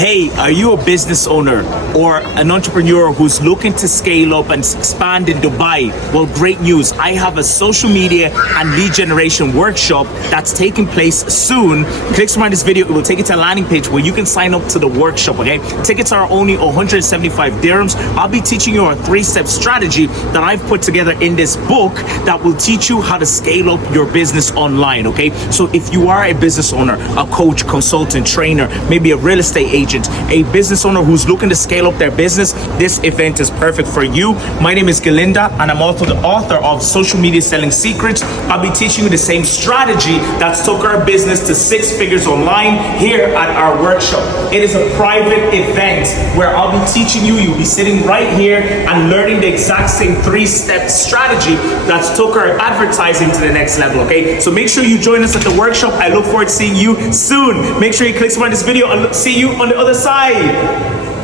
Hey, are you a business owner or an entrepreneur who's looking to scale up and expand in Dubai? Well, great news. I have a social media and lead generation workshop that's taking place soon. Click around this video, it will take you to a landing page where you can sign up to the workshop, okay? Tickets are only 175 dirhams. I'll be teaching you a 3-step strategy that I've put together in this book that will teach you how to scale up your business online, okay? So if you are a business owner, a coach, consultant, trainer, maybe a real estate agent, a business owner who's looking to scale up their business, this event is perfect for you. My name is Galinda and I'm also the author of Social Media Selling Secrets. I'll be teaching you the same strategy that's took our business to 6 figures online here at our workshop. It is a private event where I'll be teaching you, you'll be sitting right here and learning the exact same 3-step strategy that's took our advertising to the next level, okay? So make sure you join us at the workshop. I look forward to seeing you soon. Make sure you click on this video and see you on the other side.